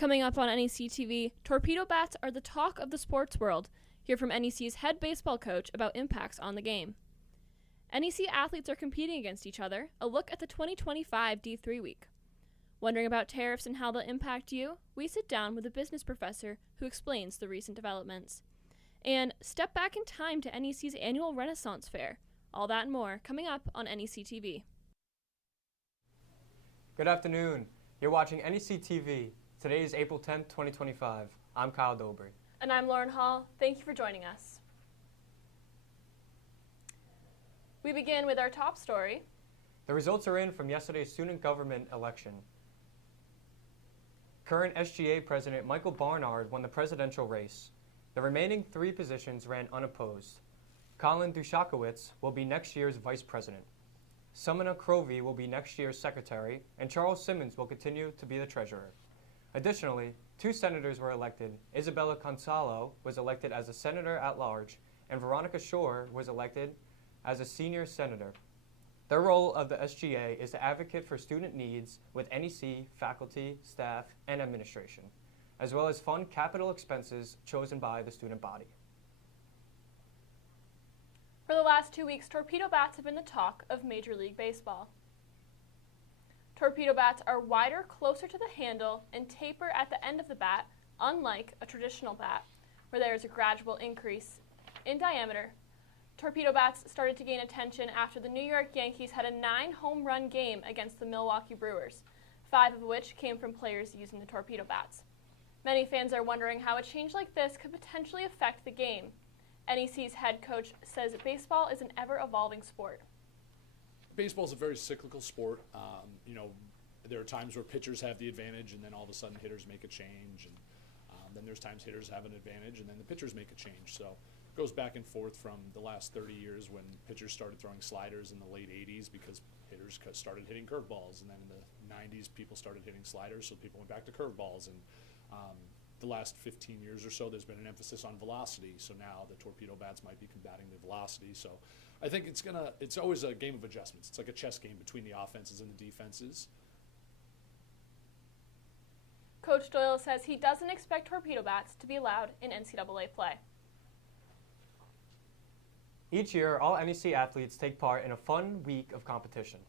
Coming up on NEC-TV, torpedo bats are the talk of the sports world. Hear from NEC's head baseball coach about impacts on the game. NEC athletes are competing against each other, a look at the 2025 D3 week. Wondering about tariffs and how they'll impact you? We sit down with a business professor who explains the recent developments. And step back in time to NEC's annual Renaissance Fair. All that and more coming up on NEC-TV. Good afternoon. You're watching NEC-TV. Today is April 10th, 2025. I'm Kyle Dobry. And I'm Lauren Hall. Thank you for joining us. We begin with our top story. The results are in from yesterday's student government election. Current SGA President Michael Barnard won the presidential race. The remaining 3 positions ran unopposed. Colin Dushakowitz will be next year's vice president. Sumana Crovey will be next year's secretary, and Charles Simmons will continue to be the treasurer. Additionally, 2 senators were elected. Isabella Consalo was elected as a senator at large, and Veronica Shore was elected as a senior senator. The role of the SGA is to advocate for student needs with NEC, faculty, staff, and administration, as well as fund capital expenses chosen by the student body. For the last 2 weeks, torpedo bats have been the talk of Major League Baseball. Torpedo bats are wider, closer to the handle, and taper at the end of the bat, unlike a traditional bat, where there is a gradual increase in diameter. Torpedo bats started to gain attention after the New York Yankees had a 9-home run game against the Milwaukee Brewers, 5 of which came from players using the torpedo bats. Many fans are wondering how a change like this could potentially affect the game. NEC's head coach says baseball is an ever-evolving sport. Baseball is a very cyclical sport. There are times where pitchers have the advantage, and then all of a sudden hitters make a change, and then there's times hitters have an advantage, and then the pitchers make a change. So it goes back and forth from the last 30 years when pitchers started throwing sliders in the late 80s because hitters started hitting curveballs, and then in the 90s people started hitting sliders, so people went back to curveballs. And the last 15 years or so, there's been an emphasis on velocity. So now the torpedo bats might be combating the velocity. So I think it's always a game of adjustments. It's like a chess game between the offenses and the defenses. Coach Doyle says he doesn't expect torpedo bats to be allowed in NCAA play. Each year, all NEC athletes take part in a fun week of competition.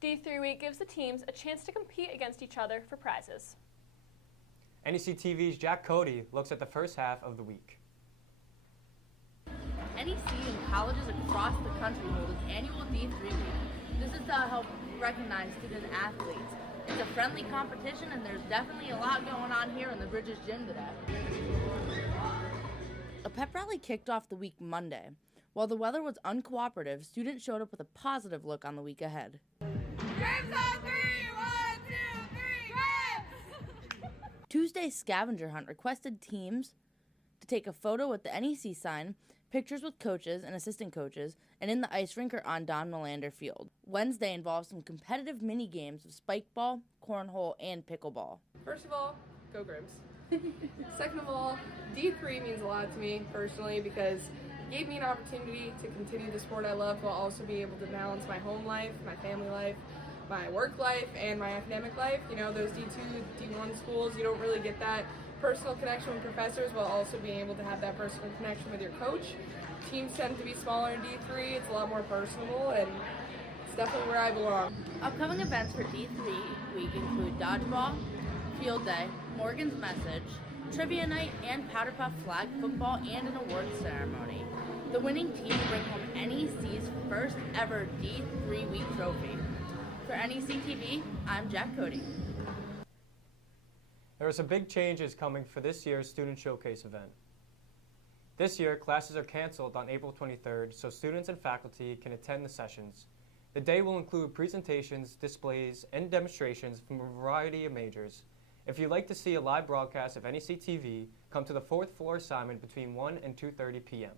D3 week gives the teams a chance to compete against each other for prizes. NEC-TV's Jack Cody looks at the first half of the week. NEC and colleges across the country hold its annual D3 week. This is to help recognize student athletes. It's a friendly competition, and there's definitely a lot going on here in the Bridges Gym today. A pep rally kicked off the week Monday. While the weather was uncooperative, students showed up with a positive look on the week ahead. Grabs on 3! 1, 2, 3, grabs! Tuesday's scavenger hunt requested teams to take a photo with the NEC sign, pictures with coaches and assistant coaches, and in the ice rink or on Don Melander Field. Wednesday involved some competitive mini games of spike ball, cornhole, and pickleball. First of all, go Grims. Second of all, D3 means a lot to me personally because it gave me an opportunity to continue the sport I love while also being able to balance my home life, my family life, my work life, and my academic life. Those D2, D1 schools, you don't really get that personal connection with professors while also being able to have that personal connection with your coach. Teams tend to be smaller in D3, it's a lot more personable, and it's definitely where I belong. Upcoming events for D3 week include dodgeball, field day, Morgan's Message, trivia night, and powder puff flag football, and an awards ceremony. The winning team will bring home NEC's first ever D3 week trophy. For NEC-TV, I'm Jack Cody. There are some big changes coming for this year's Student Showcase event. This year, classes are canceled on April 23rd so students and faculty can attend the sessions. The day will include presentations, displays, and demonstrations from a variety of majors. If you'd like to see a live broadcast of NEC-TV, come to the 4th floor assignment between 1 and 2:30 p.m.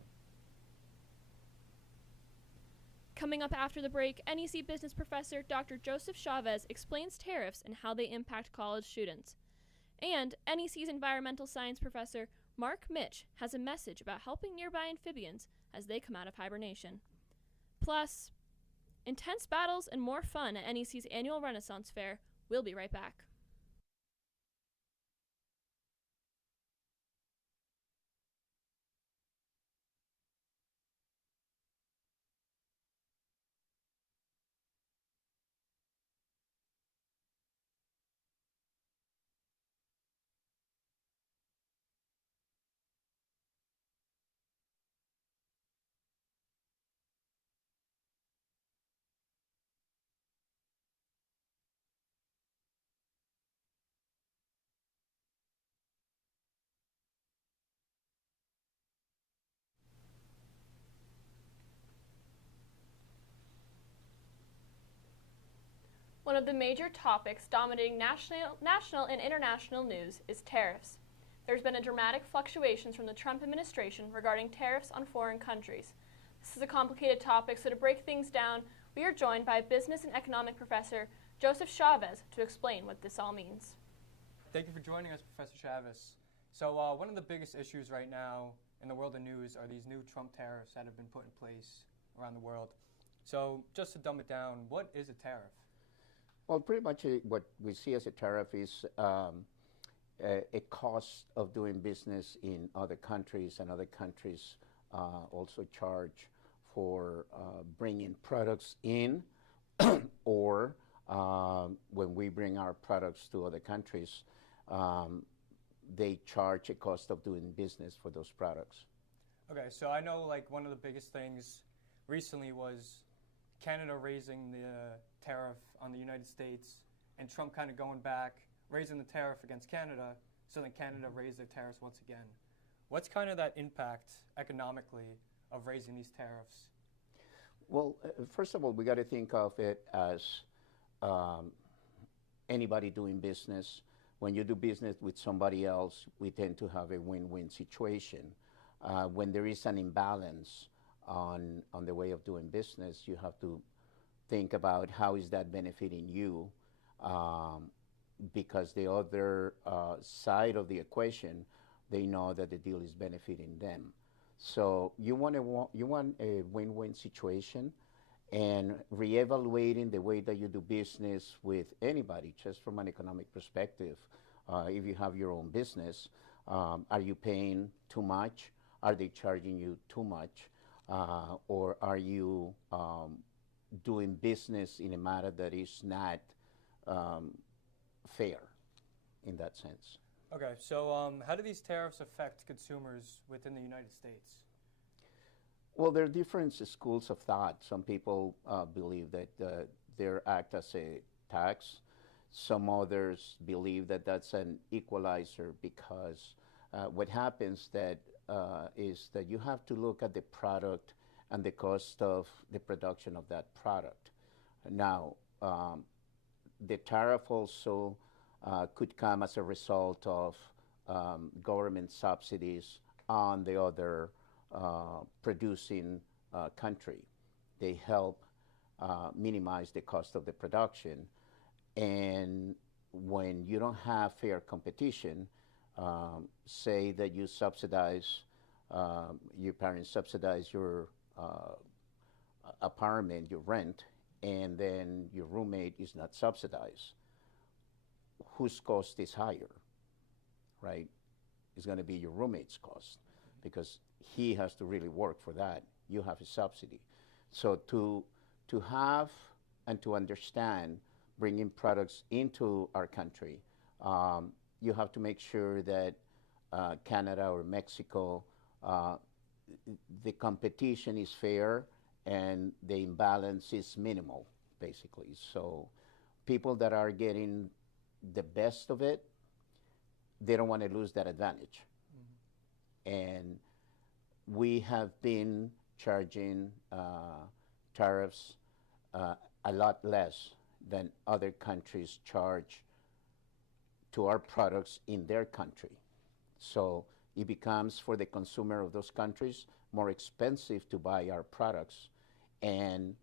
Coming up after the break, NEC business professor Dr. Joseph Chavez explains tariffs and how they impact college students. And NEC's environmental science professor Mark Mitch has a message about helping nearby amphibians as they come out of hibernation. Plus, intense battles and more fun at NEC's annual Renaissance Fair. We'll be right back. of the major topics dominating national and international news is tariffs. There's been a dramatic fluctuations from the Trump administration regarding tariffs on foreign countries. This is a complicated topic, so to break things down, we are joined by business and economic professor Joseph Chavez to explain what this all means. Thank you for joining us, Professor Chavez. So one of the biggest issues right now in the world of news are these new Trump tariffs that have been put in place around the world. So just to dumb it down, what is a tariff? Well, pretty much what we see as a tariff is a cost of doing business in other countries, and other countries also charge for bringing products in or when we bring our products to other countries, they charge a cost of doing business for those products. Okay, so I know like one of the biggest things recently was Canada raising the tariff on the United States and Trump kind of going back, raising the tariff against Canada, so then Canada raised their tariffs once again. What's kind of that impact economically of raising these tariffs? Well, first of all, we got to think of it as anybody doing business. When you do business with somebody else, we tend to have a win-win situation. When there is an imbalance on the way of doing business, you have to think about how is that benefiting you, because the other side of the equation, they know that the deal is benefiting them. So you want a win-win situation, and reevaluating the way that you do business with anybody, just from an economic perspective. If you have your own business, are you paying too much? Are they charging you too much? Or are you doing business in a manner that is not fair in that sense? Okay, so how do these tariffs affect consumers within the United States? Well, there are different schools of thought. Some people believe that they act as a tax. Some others believe that that's an equalizer, because what happens is that you have to look at the product and the cost of the production of that product. Now, the tariff also could come as a result of government subsidies on the other producing country. They help minimize the cost of the production. And when you don't have fair competition, say that you subsidize, your parents subsidize your apartment, your rent, and then your roommate is not subsidized. Whose cost is higher, right? It's going to be your roommate's cost, because he has to really work for that. You have a subsidy. So to have and to understand bringing products into our country, you have to make sure that Canada or Mexico, the competition is fair and the imbalance is minimal, basically. So people that are getting the best of it, they don't want to lose that advantage. Mm-hmm. And we have been charging tariffs a lot less than other countries charge to our products in their country. So it becomes, for the consumer of those countries, more expensive to buy our products, and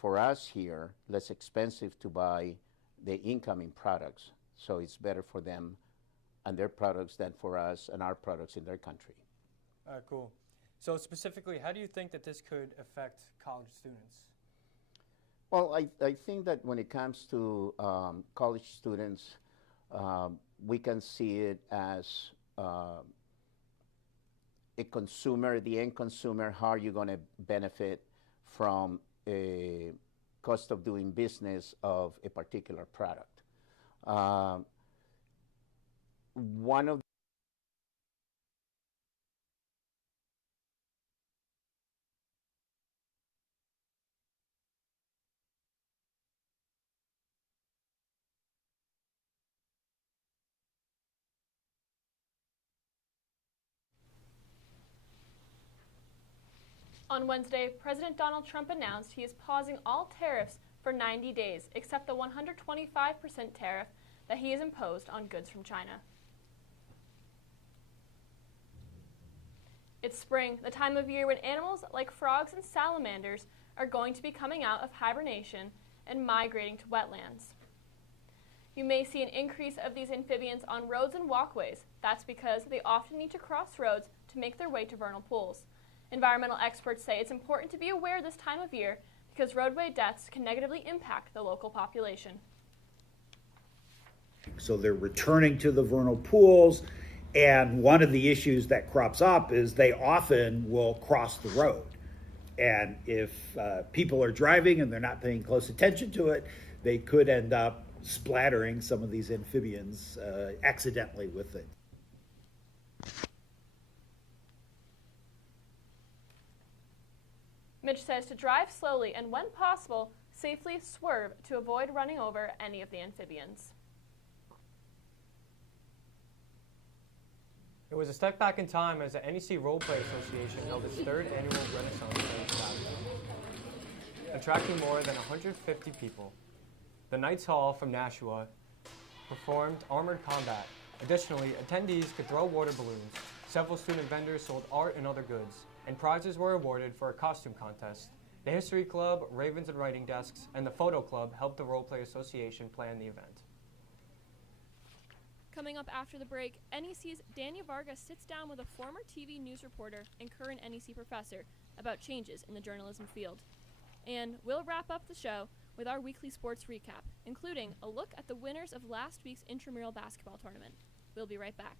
for us here, less expensive to buy the incoming products. So it's better for them and their products than for us and our products in their country. Cool. So specifically, how do you think that this could affect college students? Well, I think that when it comes to college students, we can see it as a consumer, the end consumer. How are you going to benefit from a cost of doing business of a particular product? One of On Wednesday, President Donald Trump announced he is pausing all tariffs for 90 days, except the 125% tariff that he has imposed on goods from China. It's spring, the time of year when animals like frogs and salamanders are going to be coming out of hibernation and migrating to wetlands. You may see an increase of these amphibians on roads and walkways. That's because they often need to cross roads to make their way to vernal pools. Environmental experts say it's important to be aware this time of year because roadway deaths can negatively impact the local population. So they're returning to the vernal pools, and one of the issues that crops up is they often will cross the road. And if people are driving and they're not paying close attention to it, they could end up splattering some of these amphibians accidentally with it. Mitch says to drive slowly and, when possible, safely swerve to avoid running over any of the amphibians. It was a step back in time as the NEC Roleplay Association held its third annual Renaissance Fair Saturday, attracting more than 150 people. The Knights Hall from Nashua performed armored combat. Additionally, attendees could throw water balloons. Several student vendors sold art and other goods, and prizes were awarded for a costume contest. The History Club, Ravens and Writing Desks, and the Photo Club helped the Roleplay Association plan the event. Coming up after the break, NEC's Danny Vargas sits down with a former TV news reporter and current NEC professor about changes in the journalism field. And we'll wrap up the show with our weekly sports recap, including a look at the winners of last week's intramural basketball tournament. We'll be right back.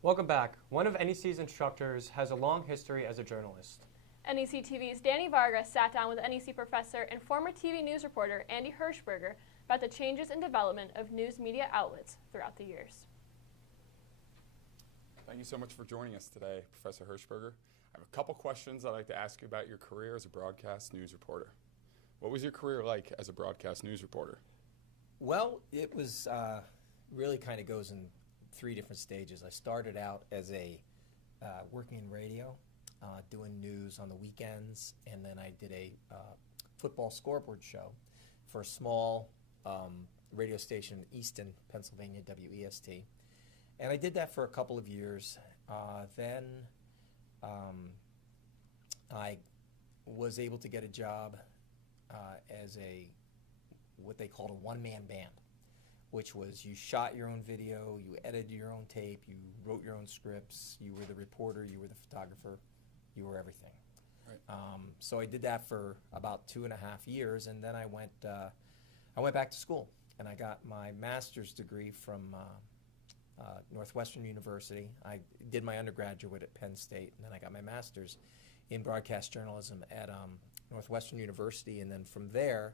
Welcome back. One of NEC's instructors has a long history as a journalist. NEC-TV's Danny Vargas sat down with NEC professor and former TV news reporter Andy Hirschberger about the changes and development of news media outlets throughout the years. Thank you so much for joining us today, Professor Hirschberger. I have a couple questions I'd like to ask you about your career as a broadcast news reporter. What was your career like as a broadcast news reporter? Well, it was really kind of goes in three different stages. I started out as a working in radio, doing news on the weekends, and then I did a football scoreboard show for a small radio station in Easton, Pennsylvania, WEST. And I did that for a couple of years. Then I was able to get a job as what they called a one-man band, which was you shot your own video, you edited your own tape, you wrote your own scripts, you were the reporter, you were the photographer, you were everything. Right. So I did that for about 2.5 years, and then I went back to school, and I got my master's degree from Northwestern University. I did my undergraduate at Penn State, and then I got my master's in broadcast journalism at Northwestern University, and then from there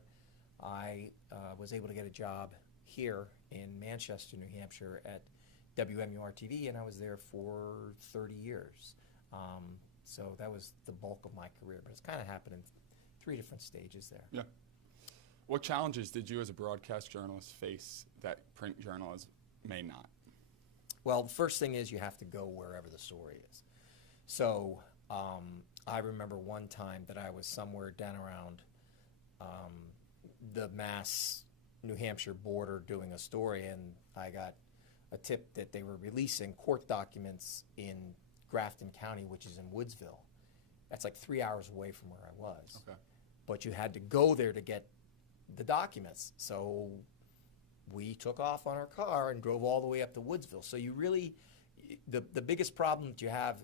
I was able to get a job here in Manchester, New Hampshire at WMUR-TV, and I was there for 30 years. So that was the bulk of my career, but it's kind of happened in 3 different stages there. Yeah. What challenges did you as a broadcast journalist face that print journalists may not? Well, the first thing is you have to go wherever the story is. So I remember one time that I was somewhere down around the Mass New Hampshire border doing a story, and I got a tip that they were releasing court documents in Grafton County, which is in Woodsville. That's like 3 hours away from where I was. Okay. But you had to go there to get the documents. So we took off on our car and drove all the way up to Woodsville. So you really, the biggest problem that you have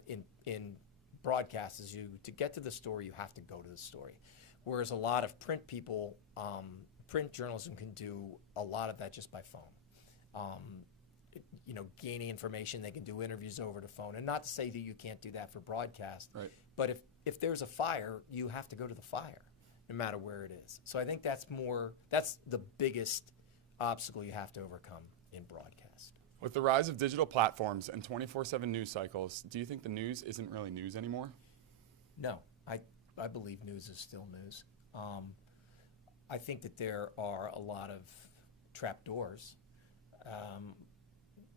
in broadcast is to get to the story, you have to go to the story. whereas a lot of print people, print journalism can do a lot of that just by phone. Gaining information, they can do interviews over the phone. And not to say that you can't do that for broadcast, Right. but if there's a fire, you have to go to the fire, no matter where it is. So I think that's the biggest obstacle you have to overcome in broadcast. With the rise of digital platforms and 24/7 news cycles, do you think the news isn't really news anymore? No, I believe news is still news. I think that there are a lot of trapdoors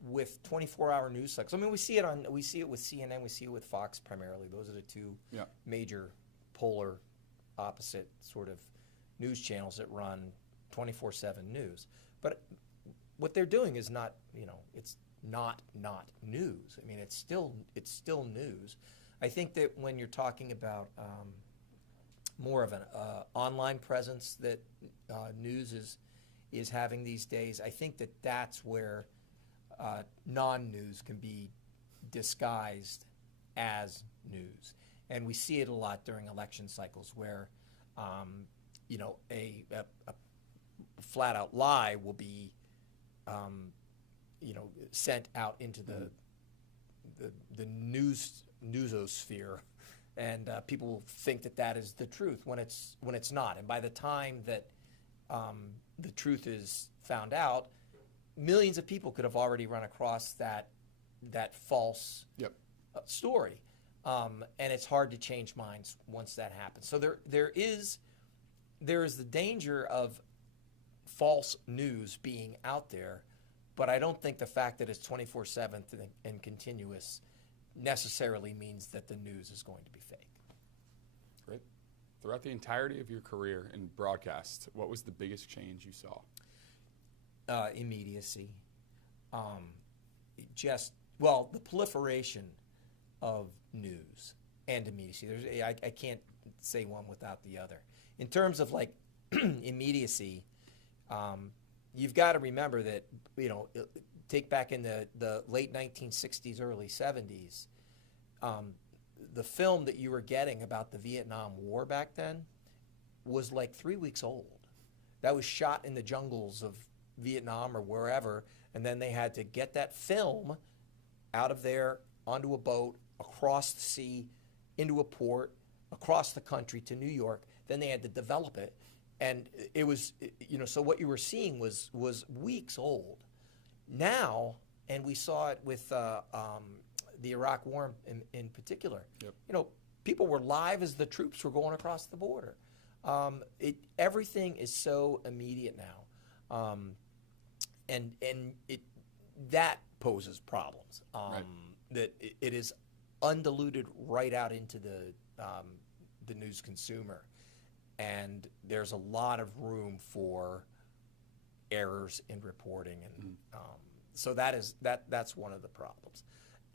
with 24-hour news cycles. I mean, we see it with CNN, we see it with Fox primarily. Those are the two major polar opposite sort of news channels that run 24/7 news. But what they're doing is not, it's not news. I mean, it's still news. I think that when you're talking about more of an online presence that news is having these days, I think that that's where non-news can be disguised as news. And we see it a lot during election cycles where, a flat-out lie will be, sent out into the newsosphere, and people will think that is the truth when it's not. And by the time that the truth is found out, millions of people could have already run across that false story, and it's hard to change minds once that happens. So there is the danger of false news being out there, but I don't think the fact that it's 24/7 and continuous necessarily means that the news is going to be fake. Great. Throughout the entirety of your career in broadcast, what was the biggest change you saw? Immediacy. The proliferation of news and immediacy. I can't say one without the other. In terms of like immediacy, you've got to remember that, take back in the late 1960s, early 70s, the film that you were getting about the Vietnam War back then was like 3 weeks old. That was shot in the jungles of Vietnam or wherever, and then they had to get that film out of there onto a boat, across the sea, into a port, across the country to New York. Then they had to develop it, and it was, so what you were seeing was weeks old. Now, and we saw it with the Iraq War in particular. Yep. People were live as the troops were going across the border. Everything is so immediate now, and that poses problems. Right. That it is undiluted right out into the news consumer, and there's a lot of room for errors in reporting, and so that's one of the problems.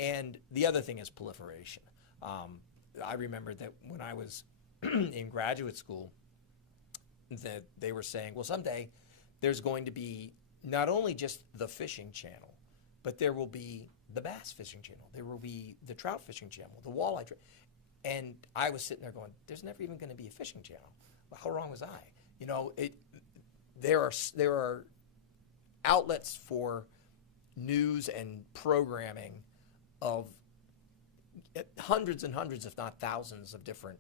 And the other thing is proliferation. I remember that when I was in graduate school, that they were saying, well, someday there's going to be not only just the fishing channel, but there will be the bass fishing channel, there will be the trout fishing channel, the walleye. And I was sitting there going, there's never even going to be a fishing channel. Well, how wrong was I? There are outlets for news and programming of hundreds and hundreds, if not thousands, of different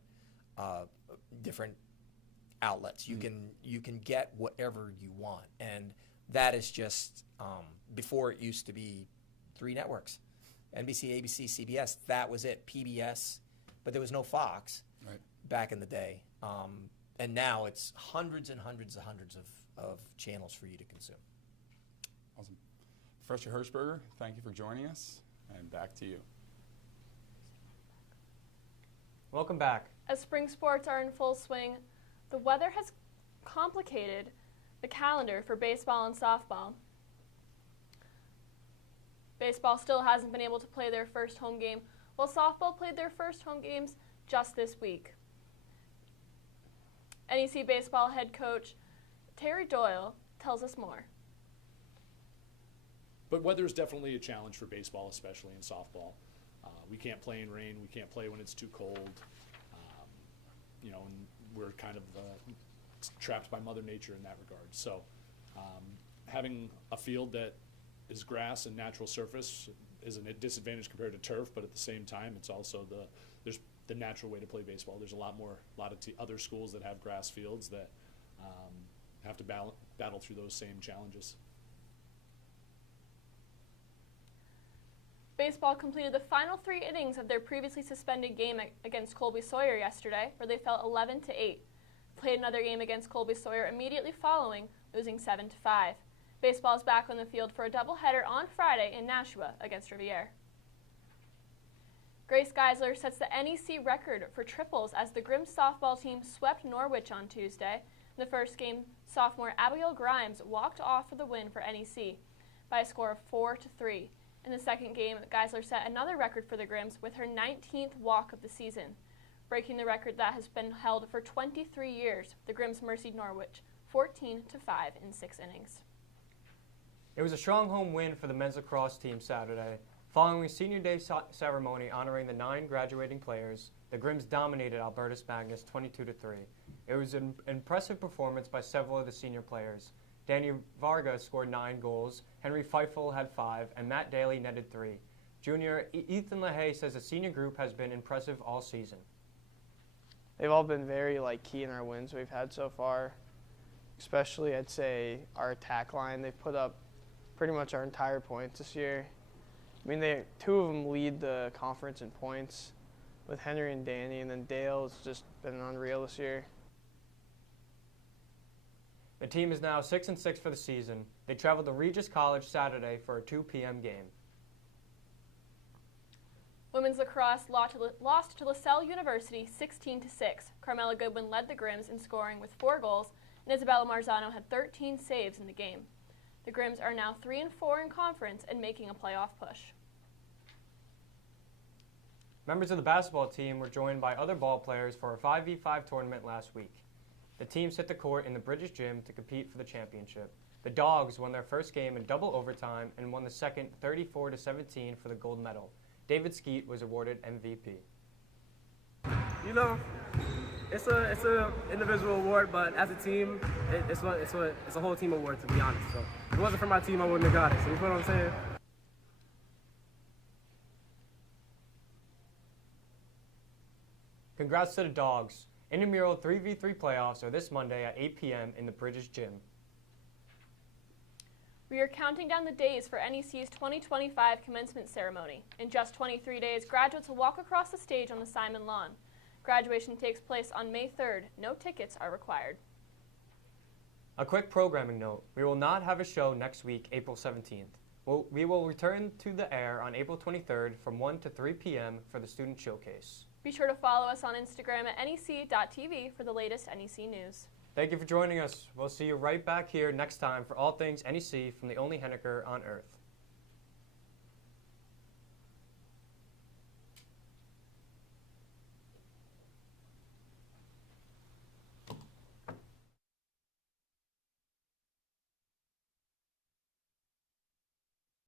outlets. You can get whatever you want, and that is just before it used to be 3 networks, NBC, ABC, CBS. That was it, PBS, but there was no Fox back in the day. And now it's hundreds and hundreds and hundreds of channels for you to consume. Awesome. Professor Hirschberger, thank you for joining us, and back to you. Welcome back. As spring sports are in full swing, the weather has complicated the calendar for baseball and softball. Baseball still hasn't been able to play their first home game, while softball played their first home games just this week. NEC baseball head coach Terry Doyle tells us more. But weather is definitely a challenge for baseball, especially in softball. We can't play in rain. We can't play when it's too cold. And we're kind of trapped by Mother Nature in that regard. So having a field that is grass and natural surface is a disadvantage compared to turf, but at the same time, it's also there's the natural way to play baseball. There's a lot of other schools that have grass fields that have to battle through those same challenges. Baseball completed the final 3 innings of their previously suspended game against Colby Sawyer yesterday, where they fell 11-8. Played another game against Colby Sawyer immediately following, losing 7-5. Baseball is back on the field for a doubleheader on Friday in Nashua against Riviere. Grace Geisler sets the NEC record for triples as the Grimm softball team swept Norwich on Tuesday. In the first game, sophomore Abigail Grimes walked off for the win for NEC by a score of 4-3. In the second game, Geisler set another record for the Grimms with her 19th walk of the season. Breaking the record that has been held for 23 years, the Grimms mercied Norwich 14-5 in 6 innings. It was a strong home win for the men's lacrosse team Saturday. Following a senior day ceremony honoring the 9 graduating players, the Grimms dominated Albertus Magnus 22-3. It was an impressive performance by several of the senior players. Danny Varga scored 9 goals, Henry Feifel had 5, and Matt Daly netted 3. Junior Ethan LaHaye says the senior group has been impressive all season. They've all been very key in our wins we've had so far, especially I'd say our attack line. They've put up pretty much our entire points this year. I mean, 2 of them lead the conference in points with Henry and Danny, and then Dale has just been unreal this year. The team is now 6-6 for the season. They traveled to Regis College Saturday for a 2 p.m. game. Women's lacrosse lost to LaSalle University 16-6. Carmela Goodwin led the Grimms in scoring with 4 goals, and Isabella Marzano had 13 saves in the game. The Grimms are now 3-4 in conference and making a playoff push. Members of the basketball team were joined by other ball players for a 5v5 tournament last week. The teams hit the court in the British Gym to compete for the championship. The Dogs won their first game in double overtime and won the second 34-17 for the gold medal. David Skeet was awarded MVP. You know, it's a individual award, but as a team, it's a whole team award, to be honest. So if it wasn't for my team, I wouldn't have got it. So you know what I'm saying? Congrats to the Dogs. Intramural 3v3 playoffs are this Monday at 8 p.m. in the British Gym. We are counting down the days for NEC's 2025 commencement ceremony. In just 23 days, graduates will walk across the stage on the Simon Lawn. Graduation takes place on May 3rd. No tickets are required. A quick programming note. We will not have a show next week, April 17th. We will return to the air on April 23rd from 1 to 3 p.m. for the Student Showcase. Be sure to follow us on Instagram at NEC.TV for the latest NEC news. Thank you for joining us. We'll see you right back here next time for all things NEC from the only Henniker on Earth.